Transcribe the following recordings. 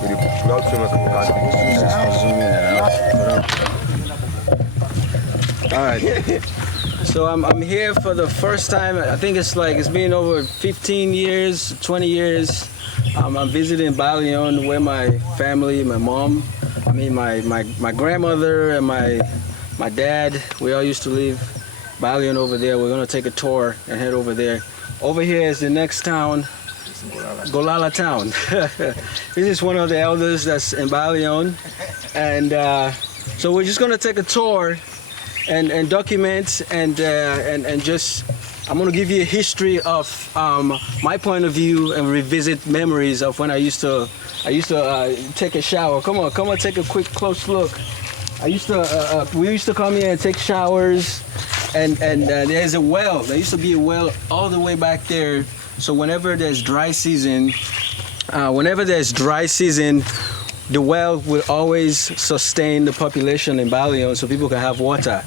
All right. So I'm here for the first time. I think it's been over 15 years, 20 years. I'm visiting Ballehun where my family, my mom, my grandmother and my dad, we all used to live. Ballehun over there. We're gonna take a tour and head over there. Over here is the next town, Golala town. This is one of the elders that's in Ballehun, and so we're just gonna take a tour and document and just I'm gonna give you a history of my point of view and revisit memories of when I used to take a shower. Come on, take a quick close look. We used to come here and take showers, and there's a well. There used to be a well all the way back there. So whenever there's dry season, the well will always sustain the population in Ballehun so people can have water.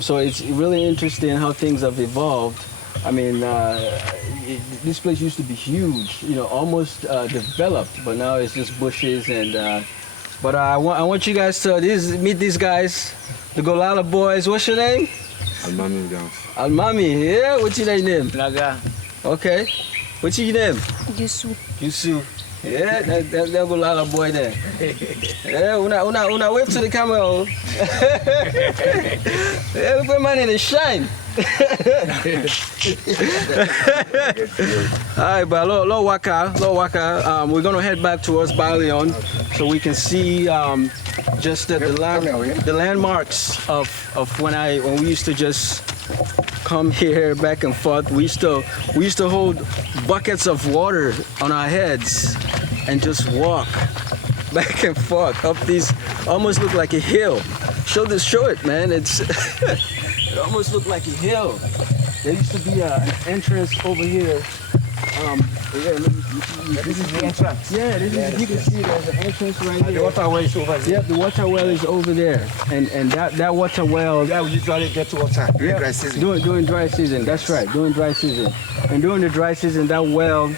So it's really interesting how things have evolved. I mean, this place used to be huge, almost developed, but now it's just bushes. And but I want you guys to meet these guys, the Golala boys. What's your name? Almami. Almami, yeah. What's your name? Naga. Okay. What's your name? Yusuf. Yeah, that Golala boy there. Yeah, una wave to the camera. Yeah, put money in the shine. All right, but lo waka. We're gonna head back towards Ballehun so we can see just the landmarks of when we used to just come here back and forth. We used to hold buckets of water on our heads and just walk back and forth up these, almost look like a hill. Show it, man. It's it almost looked like a hill. There used to be an entrance over here. This is the entrance. Yeah, you can see there's an entrance right here. The water well is over there. Yep, the water well is over there. And that water well... Yeah, we usually get water during dry season. During dry season, that's right, during dry season. And during the dry season, that well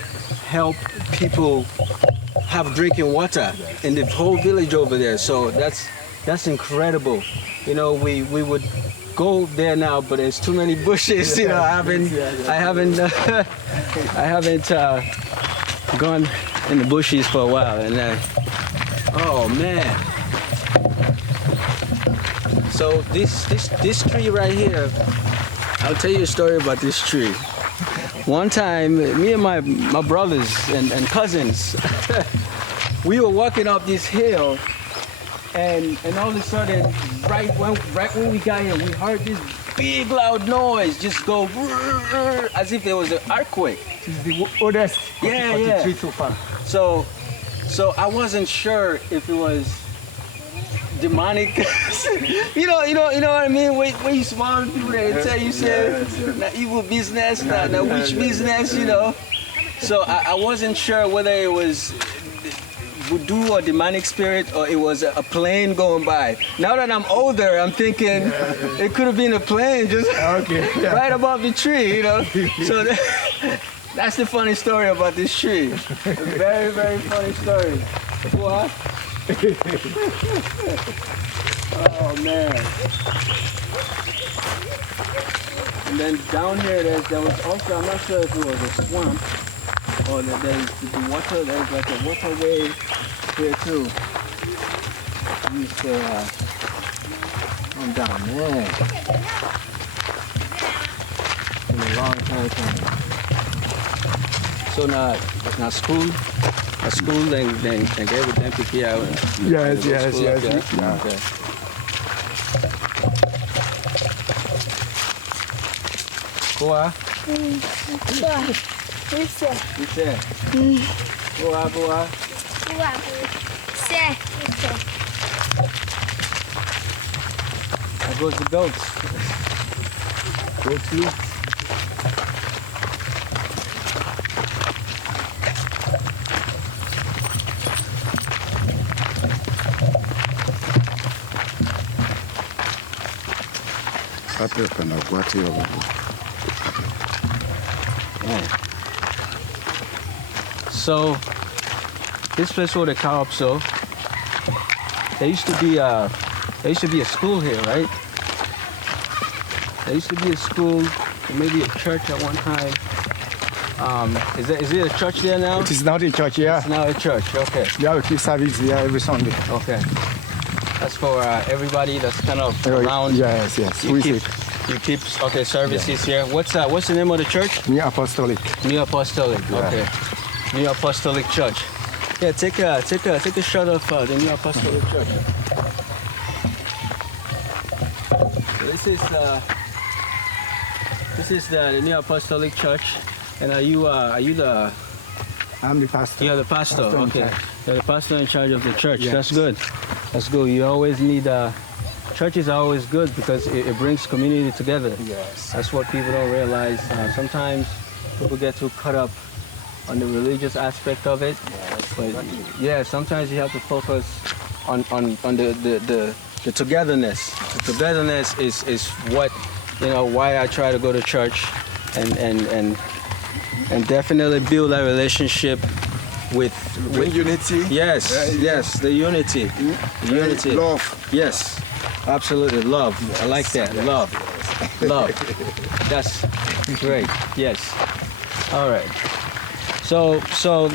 helped people have drinking water in the whole village over there. So that's incredible. We would go there now, but there's too many bushes. I haven't gone in the bushes for a while, and oh man. So this tree right here, I'll tell you a story about this tree. One time, me and my brothers and cousins, we were walking up this hill, and all of a sudden, right when we got here, we heard this big loud noise just go as if there was an earthquake. It's the oldest tree so far. So I wasn't sure if it was demonic. you know what I mean? When you small people, they tell you say not evil business, not witch business, So I wasn't sure whether it was voodoo or demonic spirit or it was a plane going by. Now that I'm older, I'm thinking it could have been a plane just right above the tree, So that's the funny story about this tree. A very, very funny story. What? Oh man. And then down here there was also, I'm not sure if it was a swamp or there's the water, there's like a waterway here too. We used to come down there. In a long time coming. So now school then get with them pick out. Yes. Okay. Boa. Boa. There goes the goats. Goats sleep. So This place where the car up, so there used to be a school here, right? There used to be a school, or maybe a church at one time. Is it a church there now? It is not a church here. It's now a church. Okay. We have a few service here every Sunday. Okay. That's for everybody that's kind of around. Yes. You keep okay services here. What's the name of the church? New Apostolic. New Apostolic. Yeah. Okay. New Apostolic Church. Yeah, take a shot of the New Apostolic Church. So this is the New Apostolic Church, and are you the? I'm the pastor. You're the pastor. Pastor in Okay. charge. You're the pastor in charge of the church. Yes. That's good. That's good. You always need. Churches are always good because it brings community together. Yes. That's what people don't realize. Sometimes people get too caught up on the religious aspect of it. But yeah, sometimes you have to focus on the togetherness. The togetherness is what, why I try to go to church and definitely build that relationship with unity. Yes, yes, the unity. Unity. Love. Yes. Absolutely, love. Yes. I like that. Love. That's great. Yes. All right. So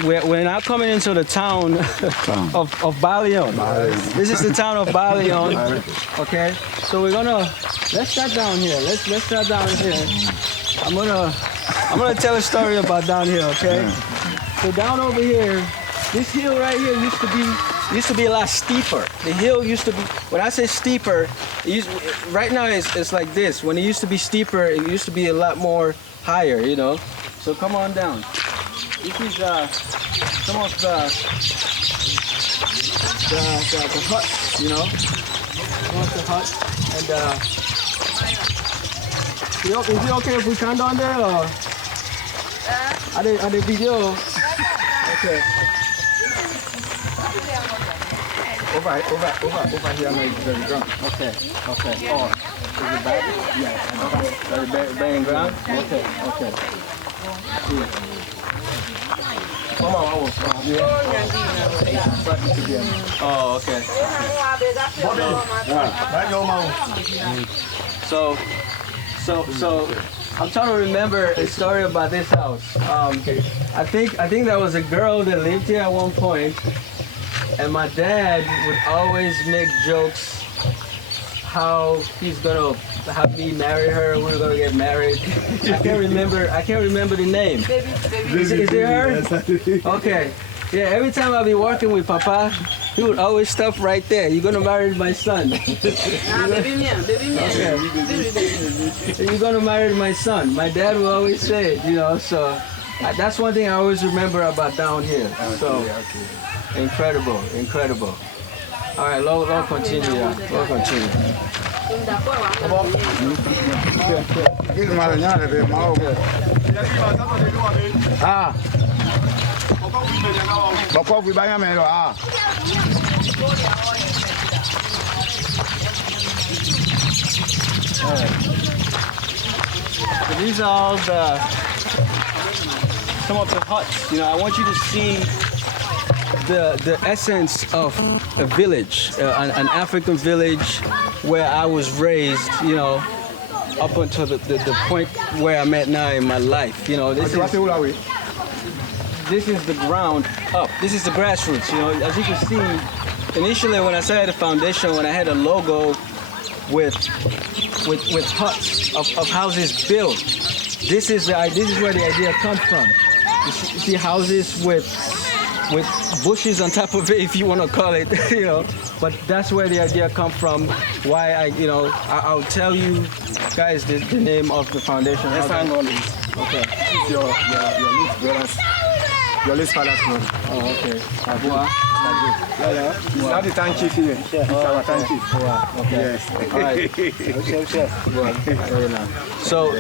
we're now coming into the town of Ballehun. This is the town of Ballehun. Okay. So let's start down here. Let's start down here. I'm gonna tell a story about down here. Okay. So down over here, this hill right here used to be a lot steeper. The hill used to be, when I say steeper, right now it's like this. When it used to be steeper, it used to be a lot more higher, So come on down. This is some of the huts, Some of the huts. And is it okay if we come down there or? Are they video? Okay. Over here, no, it's very ground. Okay. Oh, is it bad? Yeah. Very bad ground? Okay. Come on. Oh, okay. So I'm trying to remember a story about this house. I think there was a girl that lived here at one point. And my dad would always make jokes how he's gonna have me marry her, we're gonna get married. I can't remember the name. Is it her? Okay. Yeah, every time I'll be working with Papa, he would always stop right there. You're gonna marry my son. Okay. You're gonna marry my son. My dad will always say it, so that's one thing I always remember about down here. So incredible. All right, Lord continue. Lord continue. All right. So these are all some of the huts. I want you to see the essence of a village, an African village where I was raised, up until the point where I'm at now in my life. This is the ground up. This is the grassroots. As you can see, initially when I started the foundation, when I had a logo with huts of houses built, this is where the idea comes from. You see houses with bushes on top of it, if you want to call it, But that's where the idea comes from. Why I'll tell you guys the name of the foundation. Let's hang on this. Okay. It's your late brothers, your late father's brother. Oh, okay. It's not the town chief here. It's our town chief. Okay. Yes. All right. Very nice. So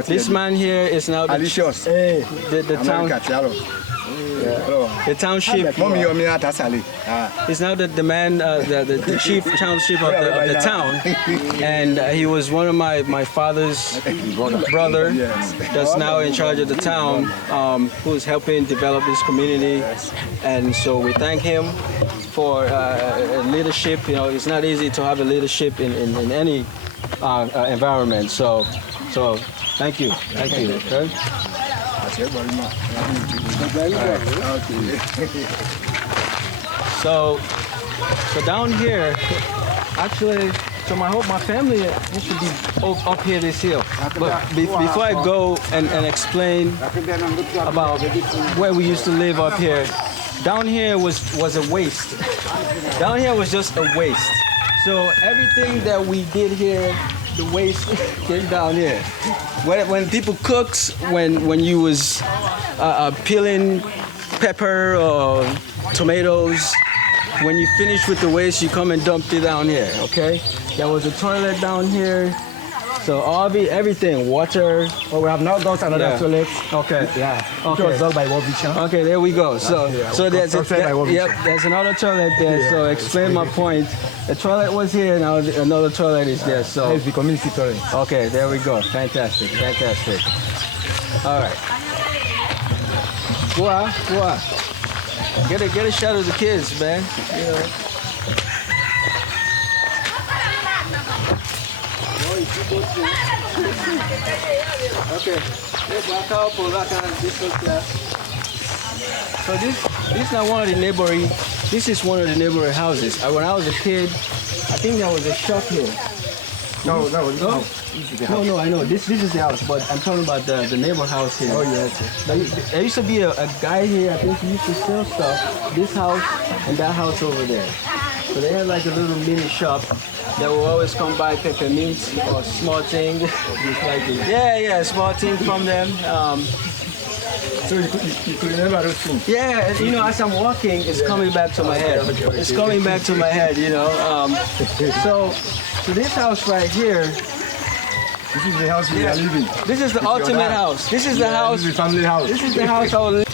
this man here is now the town. The township. Mommy, you're me at Asali. He's now the man, the chief township of the town, and he was one of my father's brother that's now in charge of the town, who's helping develop this community, and so we thank him for leadership. You know, it's not easy to have a leadership in any environment. So thank you. Okay? So down here, actually, so my family used to be up here this hill. But before I go and explain about where we used to live up here, down here was a waste. Down here was just a waste. So everything that we did here, the waste came down here. When people cooked, when you was peeling pepper or tomatoes, when you finish with the waste, you come and dump it down here, okay? There was a toilet down here. So everything, water. Oh, we have now got another toilet. Okay. Yeah. Okay. It was done by Wobichan. Okay, there we go. So there's there's another toilet there. Yeah. So explain my point. The toilet was here, now another toilet is there. So it's the community toilet. Okay, there we go. Fantastic. All right. Go on. Get a shot of the kids, man. You know. Okay. So this is not one of the neighboring. This is one of the neighboring houses. When I was a kid, I think there was a shop here. No. No, I know. This is the house, but I'm talking about the neighbor house here. Oh yes. There used to be a guy here. I think he used to sell stuff. This house and that house over there. So they had like a little mini shop that will always come by peppermint or small thing. Yeah, small thing from them. So you could remember those things? Yeah, you know, as I'm walking, it's coming back to my head. It's coming back to my head, you know. So this house right here. This is the house we are living. This is the ultimate house. This is the house. This is the family house. This is the house I will live.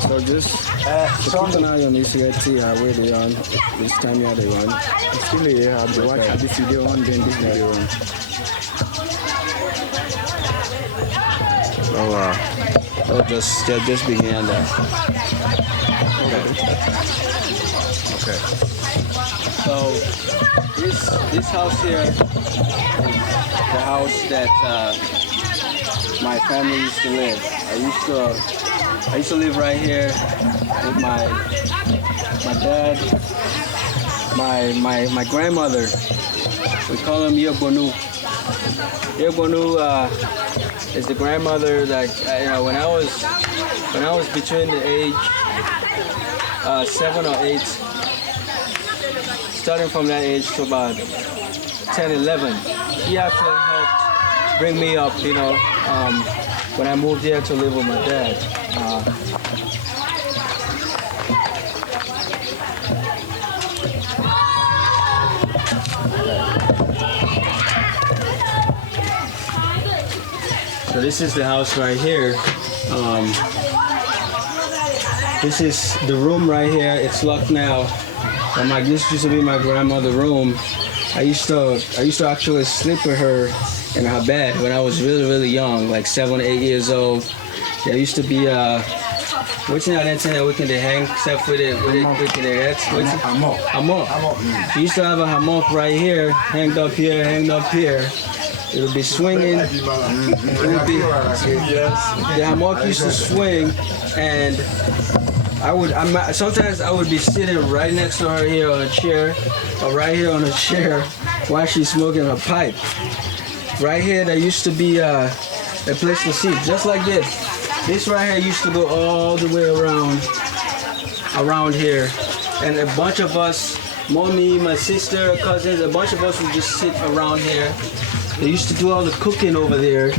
So just keep an eye on this to see how where they on. This time yeah they on. Actually, I've been watching this video on, then this video on. Oh wow. Oh just began that. Okay. So this house here is the house that my family used to live. I used to live right here with my dad, my grandmother. We call him Yebonu. Yebonu is the grandmother that when I was between the age 7 or 8, starting from that age to about 10, 11, she actually helped bring me up, you know, when I moved here to live with my dad. So this is the house right here. This is the room right here. It's locked now. This used to be my grandmother's room. I used to actually sleep with her in her bed when I was really young, like 7 or 8 years old. There used to be what's that thing that we can hang stuff with it the heads? Hammock. She used to have a hammock right here, hanged up here. It would be swinging. The hammock used to swing, and sometimes I would be sitting right next to her here on a chair, or right here on a chair, while she's smoking her pipe. Right here, there used to be a place to sit, just like this. This right here used to go all the way around here, and a bunch of us, mommy, my sister, cousins, a bunch of us would just sit around here. They used to do all the cooking over there.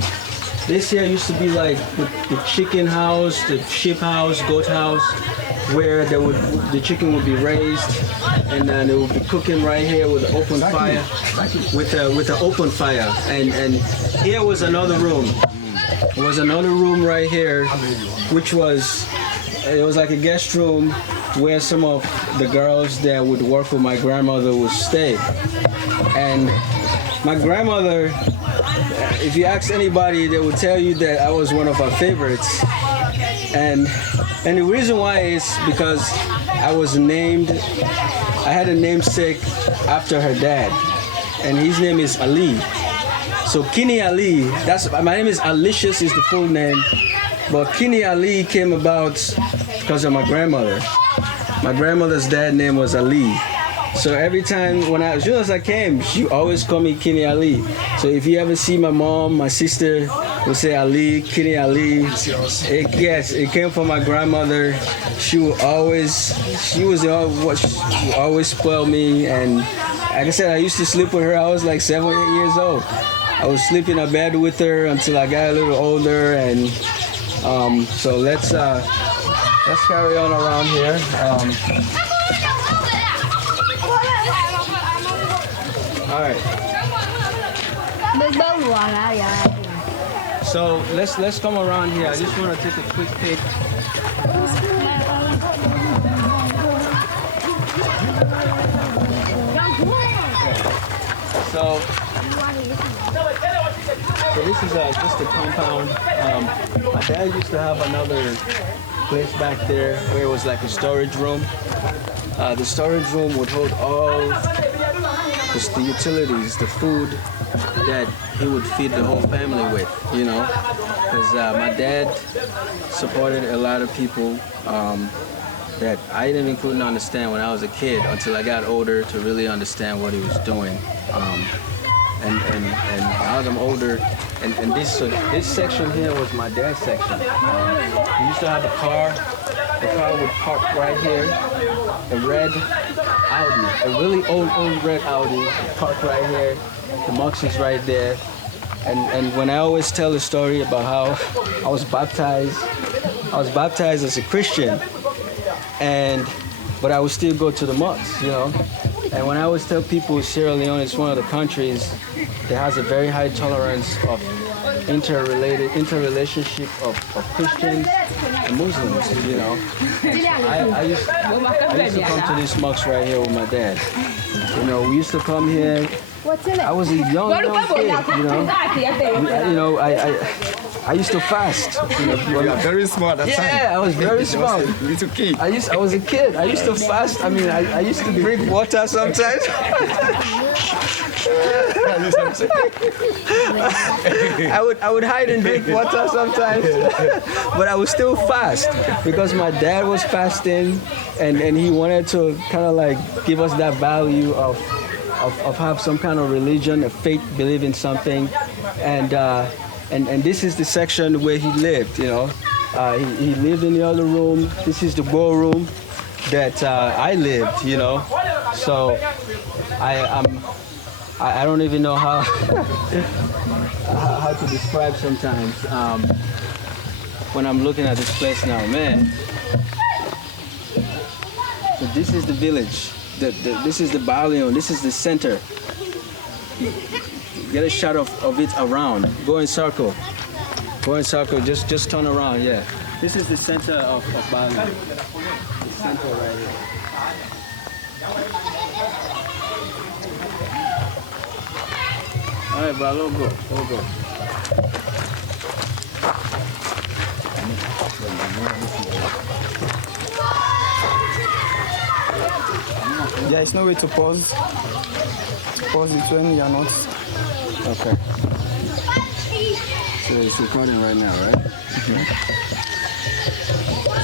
This here used to be like the chicken house, the sheep house, goat house, where the chicken would be raised, and then it would be cooking right here with an open fire, with an open fire. And here was another room. There was another room right here, which was like a guest room where some of the girls that would work with my grandmother would stay. And my grandmother, if you ask anybody, they would tell you that I was one of her favorites. And the reason why is because I had a namesake after her dad, and his name is Ali. So Kini Ali, my name is Alicious is the full name, but Kini Ali came about because of my grandmother. My grandmother's dad's name was Ali. So every time as soon as I came, she always called me Kini Ali. So if you ever see my mom, my sister would say Ali, Kini Ali. Yes, it came from my grandmother. She would always spoil me. And like I said, I used to sleep with her. I was like 7 or 8 years old. I was sleeping in a bed with her until I got a little older. And so let's carry on around here. All right. So let's come around here. I just want to take a quick pic. So this is just a compound. My dad used to have another place back there where it was like a storage room. The storage room would hold all the utilities, the food that he would feed the whole family with, you know, because my dad supported a lot of people that I even couldn't understand when I was a kid until I got older to really understand what he was doing. And as I'm older, and this section here was my dad's section. He used to have a car. The car would park right here, a red Audi, a really old red Audi, parked right here. The Mux is right there. And when I always tell the story about how I was baptized as a Christian, but I would still go to the Mux, you know. And when I always tell people Sierra Leone is one of the countries that has a very high tolerance of interrelationship of Christians and Muslims, you know. I used to come to this mosque right here with my dad. You know, we used to come here. I was a young kid, you know. I used to fast. You know, You are very smart at that time. yeah, I was very smart. Little kid. I was a kid. I used to fast. I mean, I used to drink water sometimes. I would hide and drink water sometimes, but I would still fast because my dad was fasting, and he wanted to kind of like give us that value of have some kind of religion, a faith, believe in something, and this is the section where he lived. You know, he lived in the other room. This is the ballroom that I lived. You know, so I don't even know how how to describe sometimes when I'm looking at this place now, man. So this is the village. This is the Ballehun. This is the center. Get a shot of it around. Go in circle. Go in circle. Just turn around. Yeah. This is the center of Ballehun. The center right here. All right, bro. Let's go. There is no way to pause. Pause it when you are not. Okay. So it's recording right now, right? Mm-hmm.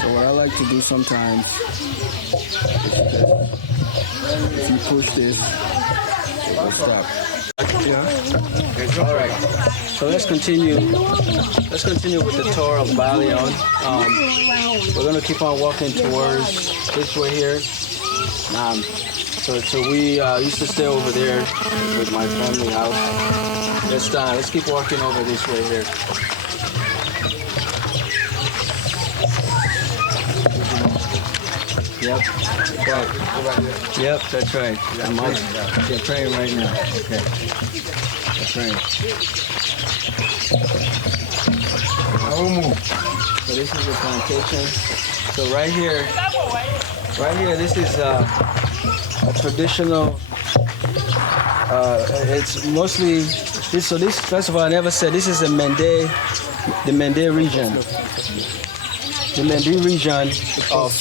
So what I like to do sometimes is if you push this, it will stop. Yeah. All right. So let's continue. Let's continue with the tour of Ballehun. We're gonna keep on walking towards this way here. So we used to stay over there with my family house. Let's keep walking over this way here. Yep. Right. Yep, that's right. They're praying right now. Okay. They're praying. So this is the plantation. So right here, this is a traditional. It's mostly this. So this, first of all, I never said this is the Mende region. The Mende region of.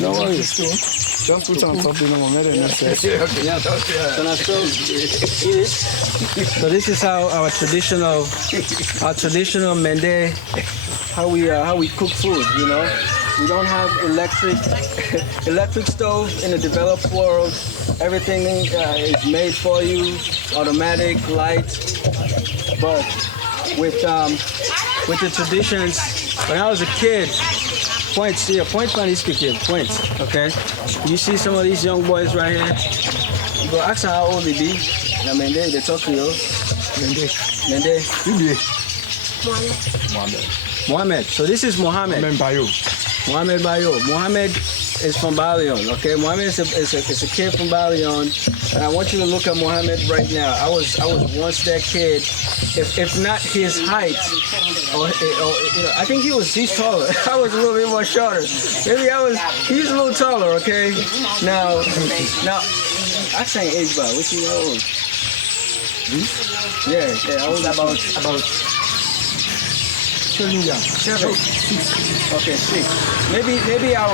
No worries. Don't put on something on my So this is how our traditional Mende, how we cook food. You know, we don't have electric stove in the developed world. Everything is made for you, automatic, light. But with the traditions, when I was a kid. Points, yeah, points on these kids, points, okay? You see some of these young boys right here? You go ask them how old they be. I mean, they talk to you. Mende. Mohammed. So this is Mohammed. Mohammed Bayo. Mohammed is from Ballehun, okay? Mohammed is a kid from Ballehun, and I want you to look at Mohammed right now. I was once that kid. If not his height, or you know, I think he's taller. I was a little bit more shorter. Maybe he's a little taller, okay? Now, I saying age by what's he old? Yeah, I was about 7. Okay, 6. Maybe I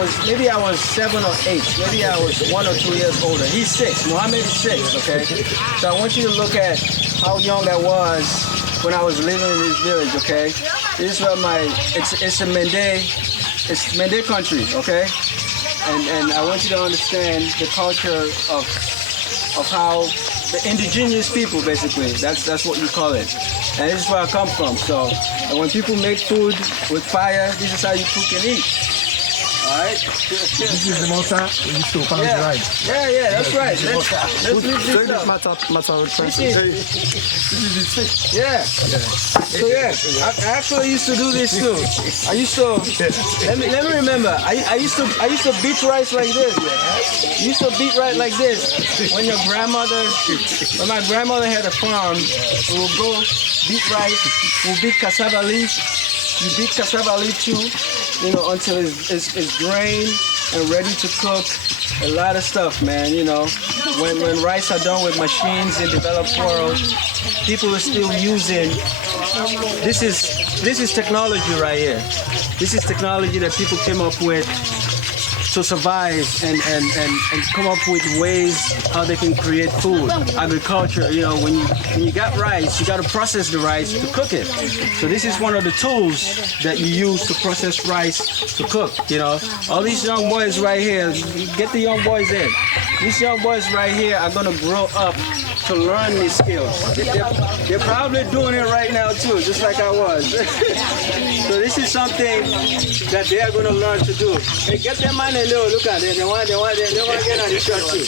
was 7 or 8. Maybe I was 1 or 2 years older. He's 6. Mohammed is 6. Okay. So I want you to look at how young I was when I was living in this village. Okay. This is where it's a Mende country. Okay. And I want you to understand the culture of how the indigenous people, basically. That's what you call it. And this is where I come from. So when people make food with fire, this is how you cook and eat. All right? This is the mortar we used to come to ride. Yeah, that's right. Let's leave this up. This is the stick. Yeah. So yeah, I actually used to do this too. I used to let me remember. I used to beat rice like this. You used to beat rice like this. When my grandmother had a farm, we would go beat rice. We'll beat cassava leaf. You beat cassava leaf too, you know, until it's drained and ready to cook. A lot of stuff, man. You know, when rice are done with machines in developed world, people are still using. This is technology right here. This is technology that people came up with to survive and come up with ways how they can create food. Agriculture, you know, when you got rice, you got to process the rice to cook it. So this is one of the tools that you use to process rice to cook, you know. All these young boys right here, get the young boys in. These young boys right here are going to grow up to learn these skills. They're probably doing it right now too, just like I was. So this is something that they are going to learn to do. Hey, get them man in there, look at it. They want to get on the shot too.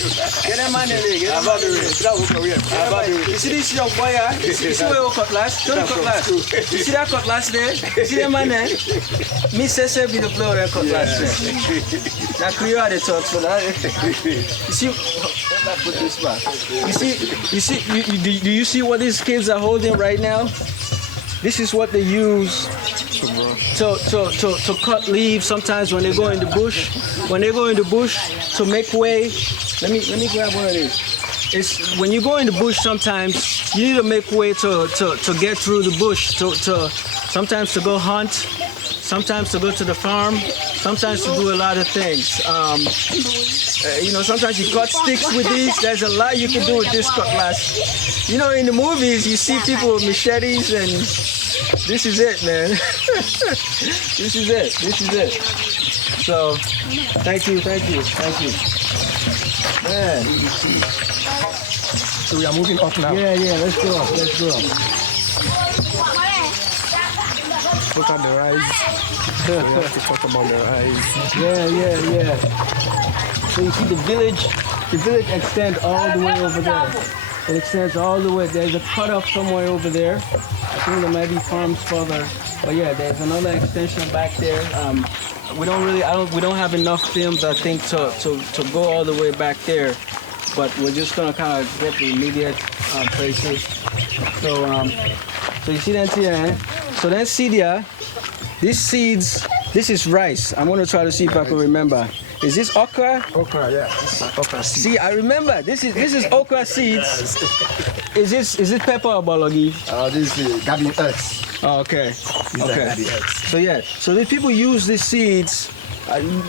Get them man in there, get them on the ring. You see this young boy here? You see where we cutlass? Show the cutlass. You see that cutlass there? You see that man there? Me say be the player that cutlass there. Now clear out the talk for that. You see, let me put this back. Do you see what these kids are holding right now? This is what they use to cut leaves sometimes when they go in the bush. When they go in the bush to make way. Let me grab one of these. It's when you go in the bush sometimes you need to make way to get through the bush to sometimes to go hunt, sometimes to go to the farm, sometimes to do a lot of things. You know, sometimes you cut sticks with these. There's a lot you can do with this cutlass. You know, in the movies, you see people with machetes, and this is it, man. This is it. So, thank you. Man. So we are moving up now. Yeah, let's go. Look at the rice. We have to talk about the rice. Yeah. So you see the village extends all the way over there. It extends all the way. There's a cutoff somewhere over there. I think there might be farms further. But yeah, there's another extension back there. we don't have enough films, I think, to go all the way back there. But we're just gonna kind of get the immediate places. So you see that here, eh? So then see there, these seeds, this is rice. I'm gonna try to see if I can remember. Is this okra? Okra, yeah. Okra seed. See, I remember. This is okra seeds. Is this pepper or bologi? This is garden eggs. Oh, okay. These are garden eggs. So yeah, so the people use these seeds.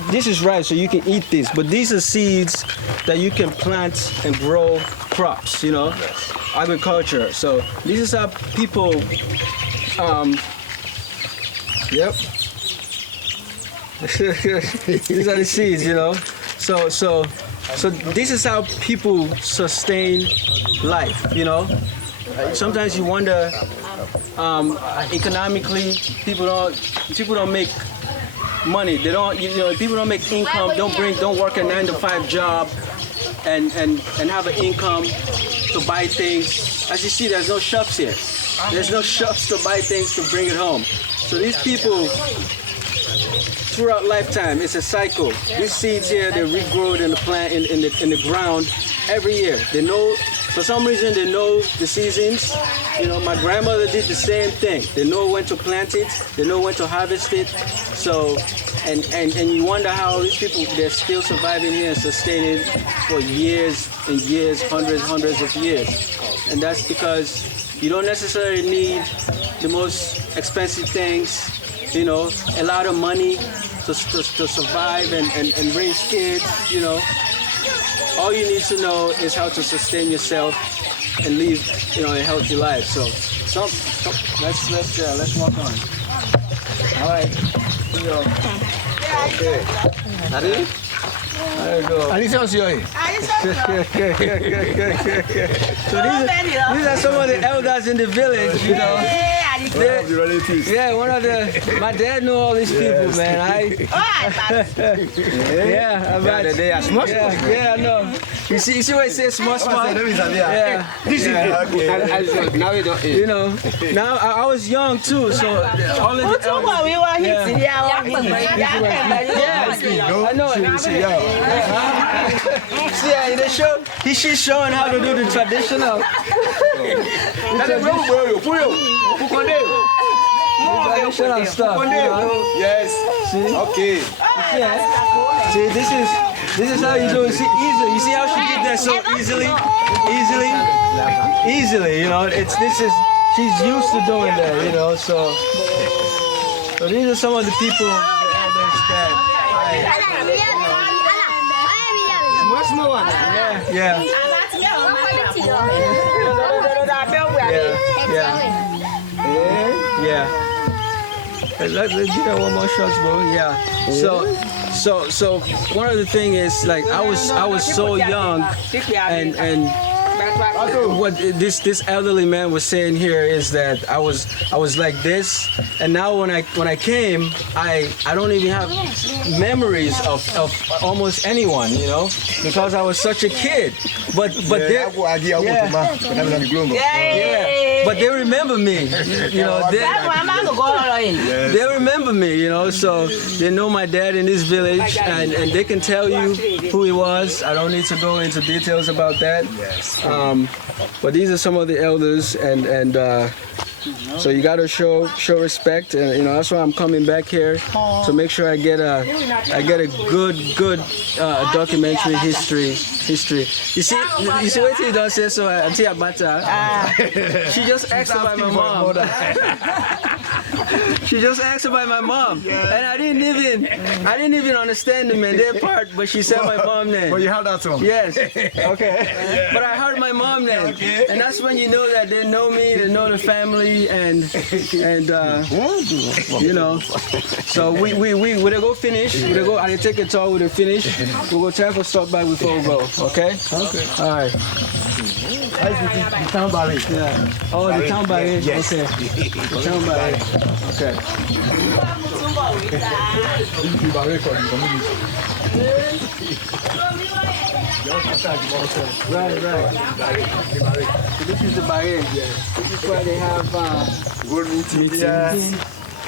This is rice, so you can eat this. But these are seeds that you can plant and grow crops. You know, agriculture. So this is how people. Yep. These are the seeds, you know. So this is how people sustain life, you know. Sometimes you wonder, economically, people don't make money. They don't, people don't make income. Don't work a 9-to-5 job, and have an income to buy things. As you see, there's no shops here. There's no shops to buy things to bring it home. So these people, throughout lifetime, it's a cycle. These seeds here, they regrow in the plant, in the ground every year. They know, for some reason, they know the seasons. You know, my grandmother did the same thing. They know when to plant it. They know when to harvest it. So, and you wonder how these people, they're still surviving here and sustaining for years and years, hundreds of years. And that's because you don't necessarily need the most expensive things, you know, a lot of money to survive and raise kids, you know. All you need to know is how to sustain yourself and live, you know, a healthy life. So let's walk on. All right. Here we go. Okay. Ready? There we go. So these are some of the elders in the village, you know. Yeah, my dad knew all these people, man. Yeah, I know. You see what it says, small. Yeah. Now we don't eat. You know, now I was young too, so all of the I know. See, they show. She's showing how to do the traditional. Traditional stuff. You know? Yes. See? Okay. Yeah. See, this is how you do it. See, easily. You see how she did that so easily. You know, she's used to doing that. You know, so these are some of the people, the elders that Small one. Yeah. Let's do that one more shot, bro. Yeah. So one of the thing is, like, I was so young, and what this elderly man was saying here is that I was like this, and now when I came, I don't even have memories of almost anyone, you know, because I was such a kid. But they remember me, you know. They remember me, you know. So they know my dad in this village, and they can tell you who he was. I don't need to go into details about that. But these are some of the elders, and so you gotta show respect, and you know that's why I'm coming back here to make sure I get a good documentary history. You see what he does say. So Auntie Abata, she just asked about my mom. She just asked about my mom, and I didn't even understand the Mende part, but she said my mom name. But you heard that one? Yes. Okay. But I heard my mom name, and that's when you know that they know me, they know the family, and you know. So we go finish. We go. I take a tour. We finish. We go try to stop by before we go. Okay. Okay. All right. The town barrier. Yeah. Oh, the town barrier. Yes. Okay. The town barrier. Okay. This is the barrier for the community. Right. So this is the barrier. This is where they have good meetings,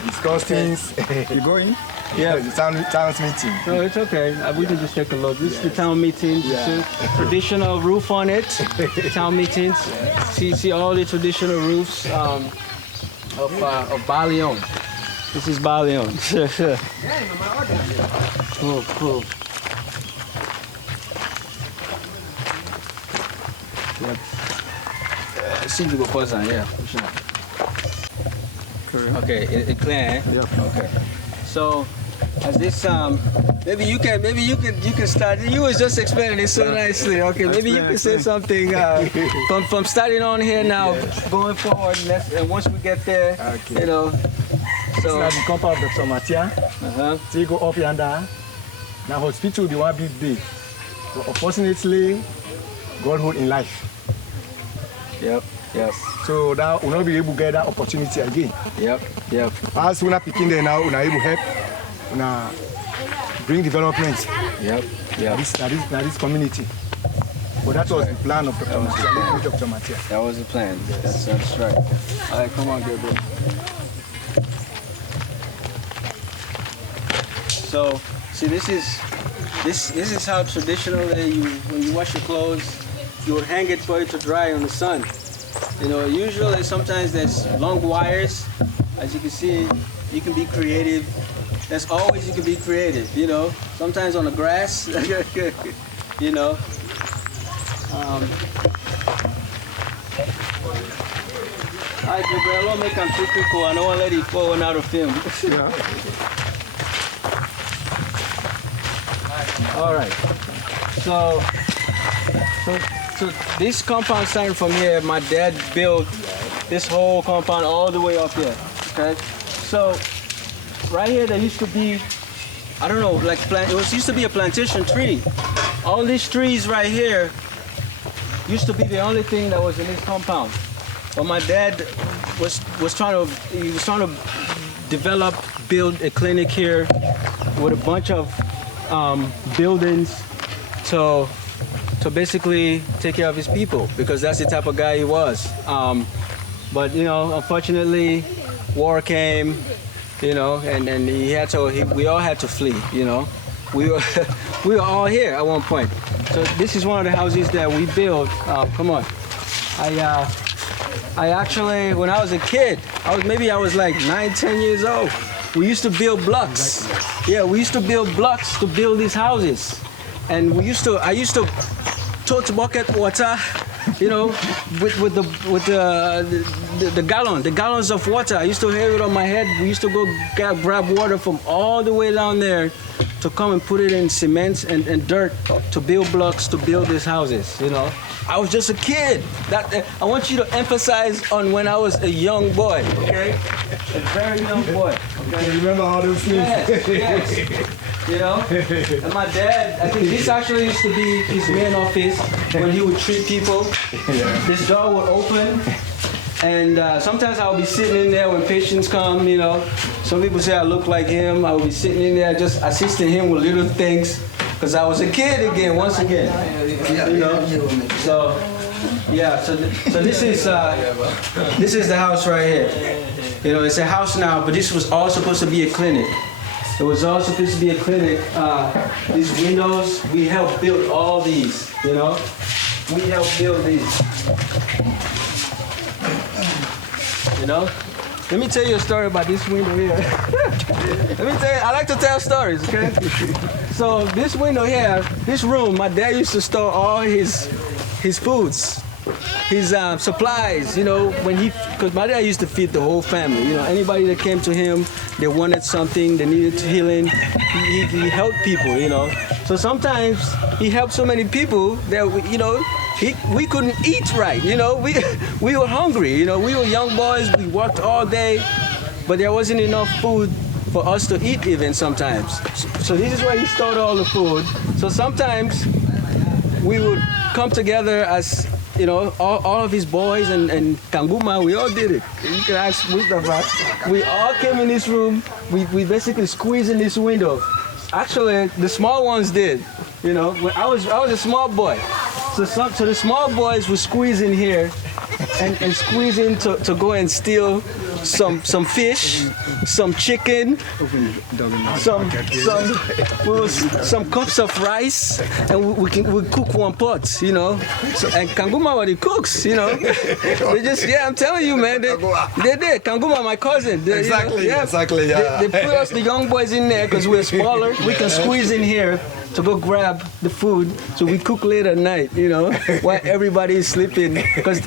discuss things. You go in? Yeah. The town's meeting. No, it's okay. We can just take a look. This is the town meeting. Yeah. Traditional roof on it. Town meetings. See all the traditional roofs of Ballehun. This is Ballehun. Cool. Yep. See you go pause on, yeah. Okay, it clear, eh? Yep. Okay. So, as this maybe you can start. You was just explaining it so nicely. Okay, maybe you can say something from starting on here now, going forward. And once we get there, Okay. you know. So That's the compound of Bonor Mathia. So you go up yonder. Now hospital the one big. But unfortunately, God hold in life. Yep. So that will not be able to get that opportunity again. Yep. As we are picking there now, we are able to help, bring development. Yep. This community. But that was the plan of Dr. Mathia. That was the plan. That's right. All right, come on, Gabriel. So, see, this is how traditionally when you wash your clothes, you would hang it for it to dry on the sun. You know, usually sometimes there's long wires. As you can see, you can be creative. There's always you can be creative, you know. Sometimes on the grass, you know. All right, Gabriel, I'll make them too cool. I don't want to let it fall out of film. Yeah. All right. So this compound starting from here, my dad built this whole compound all the way up here. Okay. So right here there used to be, I don't know, like used to be a plantation tree. All these trees right here used to be the only thing that was in this compound. But my dad was trying to build a clinic here with a bunch of buildings to basically take care of his people, because that's the type of guy he was. But you know, unfortunately, war came, you know, and we all had to flee. You know, we were all here at one point. So this is one of the houses that we built. Come on, I actually, when I was a kid, I was like 9, 10 years old. We used to build blocks. Yeah, we used to build blocks to build these houses. And I used to tote bucket water, you know, with the gallons of water. I used to have it on my head. We used to go grab water from all the way down there to come and put it in cement and dirt to build blocks to build these houses, you know. I was just a kid. I want you to emphasize on when I was a young boy, okay? A very young boy. Okay? You remember all those things? Yes. You know? And my dad, I think this actually used to be his main office when he would treat people. Yeah. This door would open, and sometimes I would be sitting in there when patients come, you know. Some people say I look like him. I would be sitting in there just assisting him with little things, because I was a kid again, once again. You know? So, yeah, so this is the house right here. You know, it's a house now, but this was all supposed to be a clinic. It was all supposed to be a clinic. These windows, we helped build all these, you know? We helped build these. You know? Let me tell you a story about this window here. Let me tell you, I like to tell stories, okay? So this window here, this room, my dad used to store all his foods, his supplies, you know, because my dad used to feed the whole family. You know, anybody that came to him, they wanted something, they needed healing, he helped people, you know. So sometimes he helped so many people that, you know, we couldn't eat right, you know. We were hungry, you know. We were young boys, we worked all day, but there wasn't enough food for us to eat even sometimes. So this is where he stored all the food. So sometimes we would come together as, you know, all of his boys and Kanguma, we all did it. You can ask Mustafa. We all came in this room, we basically squeezed in this window. Actually, the small ones did, you know. When I was a small boy. So the small boys would squeeze in here and squeeze in to go and steal some fish, some chicken, some cups of rice, and we cook one pot, you know. So, and Kanguma already cooks, you know. They just, yeah, I'm telling you, man, they did. Kanguma, my cousin. They, Exactly, you know, yeah, exactly, yeah. They put us, the young boys, in there because we're smaller. We can squeeze in here to go grab the food, so we cook late at night, you know, while everybody is sleeping, because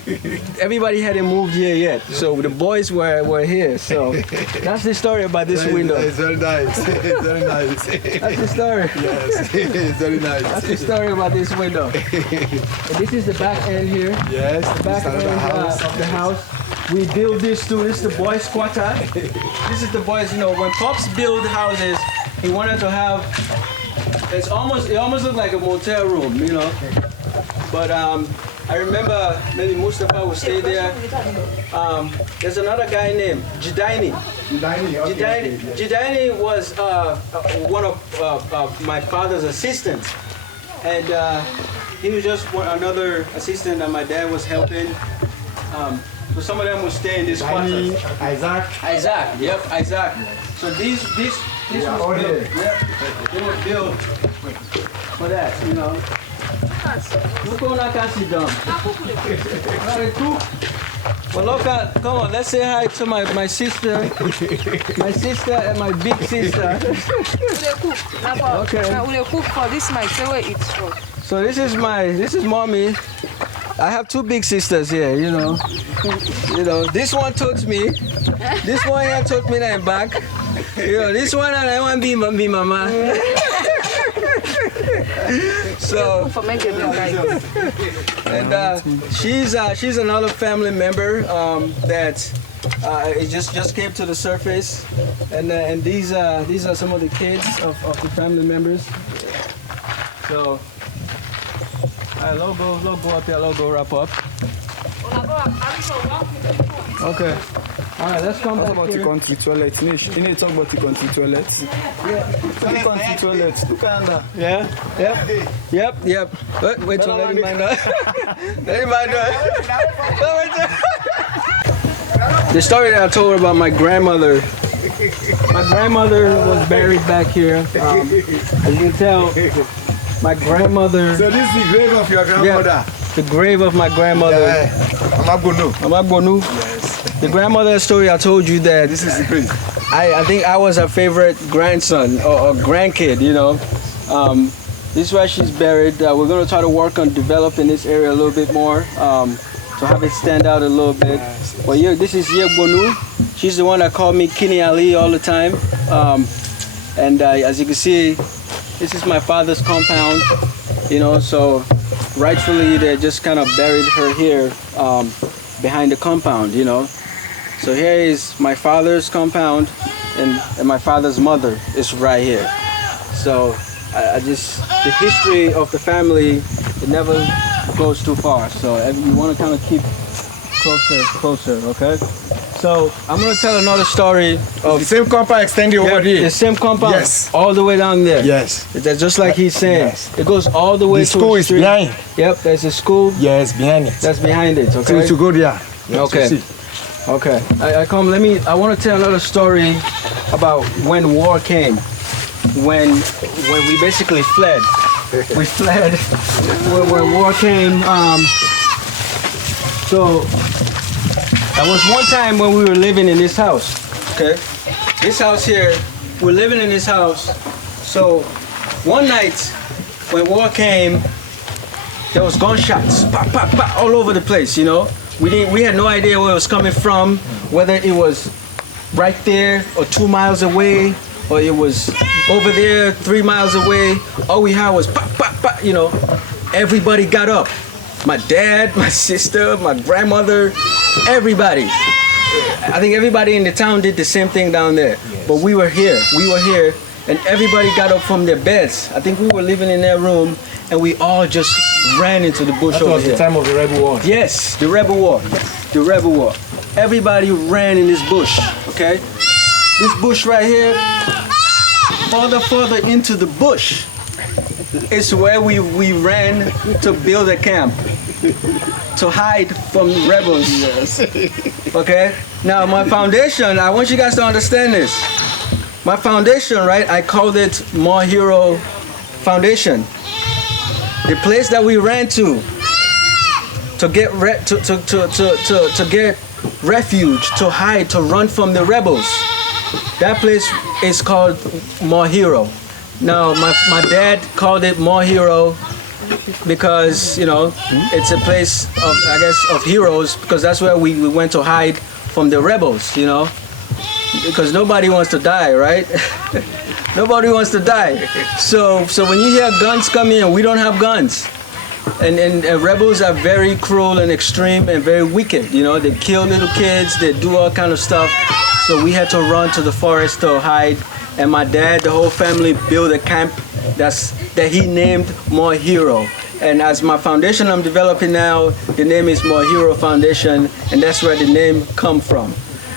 everybody hadn't moved here yet. So the boys were here. So that's the story about this window. It's very nice. It's very nice. That's the story. Yes, it's very nice. That's the story about this window. And this is the back end here. Yes, The back end of the house. We build this too. This is the boys' quarter. This is the boys, you know, when Pops build houses, he wanted to have, it almost looked like a motel room, you know. But I remember maybe Mustafa would stay there. There's another guy named Jidaini. Jidaini was one of my father's assistants. And he was just another assistant that my dad was helping. So some of them would stay in this quarter. Isaac, yep, Isaac. So these was built. Yeah, they were built for that, you know. Look on that can't dumb. Well, look at, come on, let's say hi to my sister, and my big sister. Okay. Now we cook for this my say where it's from. So this is mommy. I have two big sisters here, you know. This one took me. This one here took me and back. You know, this one and I want to be mama. So, and she's another family member that it just came to the surface, and these are some of the kids of the family members. So, logo up here, logo wrap up. Okay. All right, let's come back about here. the country toilet, Nish. You need to talk about the country toilet. Yeah. The country toilet. Look at that. Yeah. Yep. Wait till let him mind out. Let him mind out. The story that I told about my grandmother. My grandmother was buried back here. As you can tell, my grandmother. So this is the grave of your grandmother? Yeah, the grave of my grandmother. Yeah. Amabonu. Yes. The grandmother story I told you that This is the grave. I think I was her favorite grandson or grandkid, you know. This is where she's buried. We're going to try to work on developing this area a little bit more to have it stand out a little bit. But yeah, this is Yegbonu. She's the one that called me Kini Ali all the time. And as you can see, this is my father's compound, you know, so rightfully they just kind of buried her here behind the compound, you know. So here is my father's compound, and my father's mother is right here. So I just, the history of the family, it never goes too far. So you want to kind of keep closer, okay? So I'm going to tell another story of The same compound extending over the here. same compound, Yes. all the way down there. Yes. That's just like he's saying. Yes. It goes all the way The to school the is street. behind. Yep, there's a school. Yes, behind it. That's behind it, So okay? we should go there. Yes, Okay. to see. Okay. I want to tell another story about when war came. When we basically fled. We fled when war came. So that was one time when we were living in this house. Okay. This house here, we're living in this house. So one night when war came, there was gunshots, pop, pop, pop, all over the place, you know. We had no idea where it was coming from, whether it was right there or 2 miles away, or it was over there 3 miles away. All we had was pop, pop, pop, you know. Everybody got up. My dad, my sister, my grandmother, everybody. I think everybody in the town did the same thing down there. Yes. But we were here, and everybody got up from their beds. I think we were living in their room, and we all just ran into the bush over here. That was the time of the Rebel War. Yes, the Rebel War. The Rebel War. Everybody ran in this bush, okay? This bush right here, further into the bush is where we ran to build a camp, to hide from rebels. Yes. Okay? Now, my foundation, I want you guys to understand this. My foundation, right, I called it More Hero Foundation. The place that we ran to get to get refuge, to hide, to run from the rebels. That place is called More Hero. Now, my dad called it More Hero because, you know, it's a place of, I guess, of heroes, because that's where we went to hide from the rebels, you know, because nobody wants to die, right? Nobody wants to die. So when you hear guns coming in, we don't have guns. And rebels are very cruel and extreme and very wicked, you know, they kill little kids, they do all kind of stuff. So we had to run to the forest to hide, and my dad, the whole family built a camp that he named More Hero. And as my foundation I'm developing now, the name is More Hero Foundation, and that's where the name come from.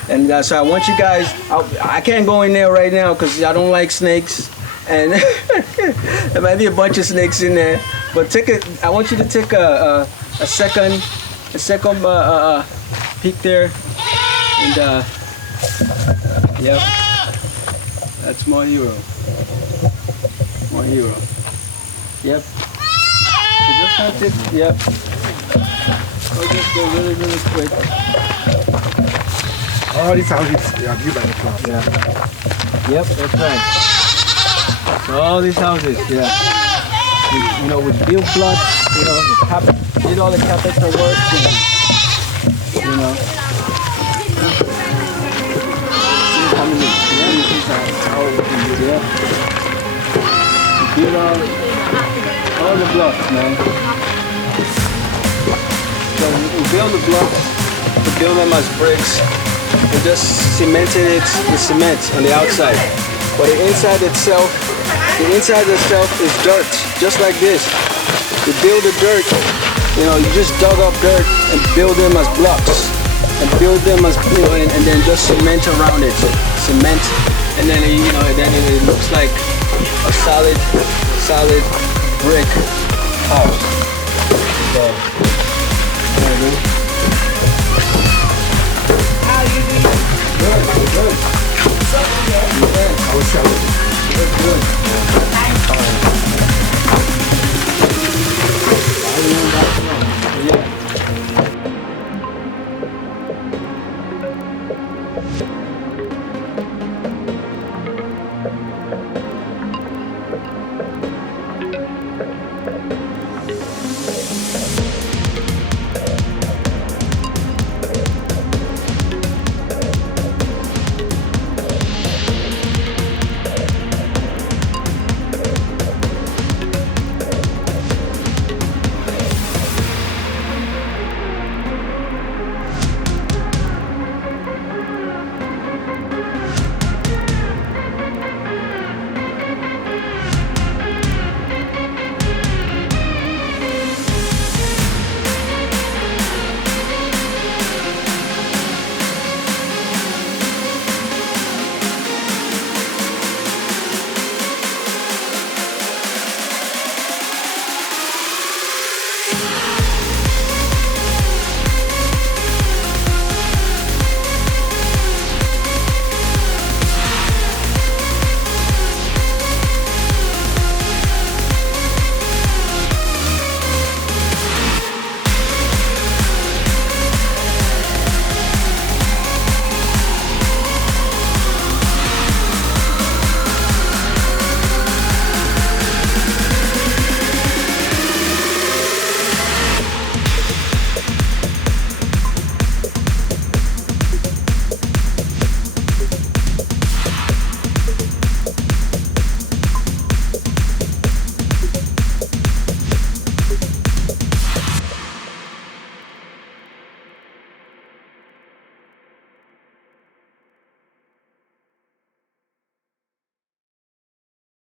And so I want you guys, I can't go in there right now because I don't like snakes, and there might be a bunch of snakes in there. But I want you to take a second peek there, and yep, that's More Hero. More Hero. Yep. So just have it. Yep. I'll just go really, really quick. All these houses they are built by the club. Yeah. Yep, that's right. So all these houses, yeah. You know, with built blocks, you know, the carpet, did all the carpenter work, you know. See how many yeah. Build all the blocks, man. So we build the blocks, we build them as bricks. We just cemented it with cement on the outside. But the inside itself is dirt, just like this. You build the dirt, you know, you just dug up dirt and build them as blocks. And build them as, you know, and then just cement around it. Cement, and then, you know, then it looks like a solid brick house. So, there you go. Good. Yeah.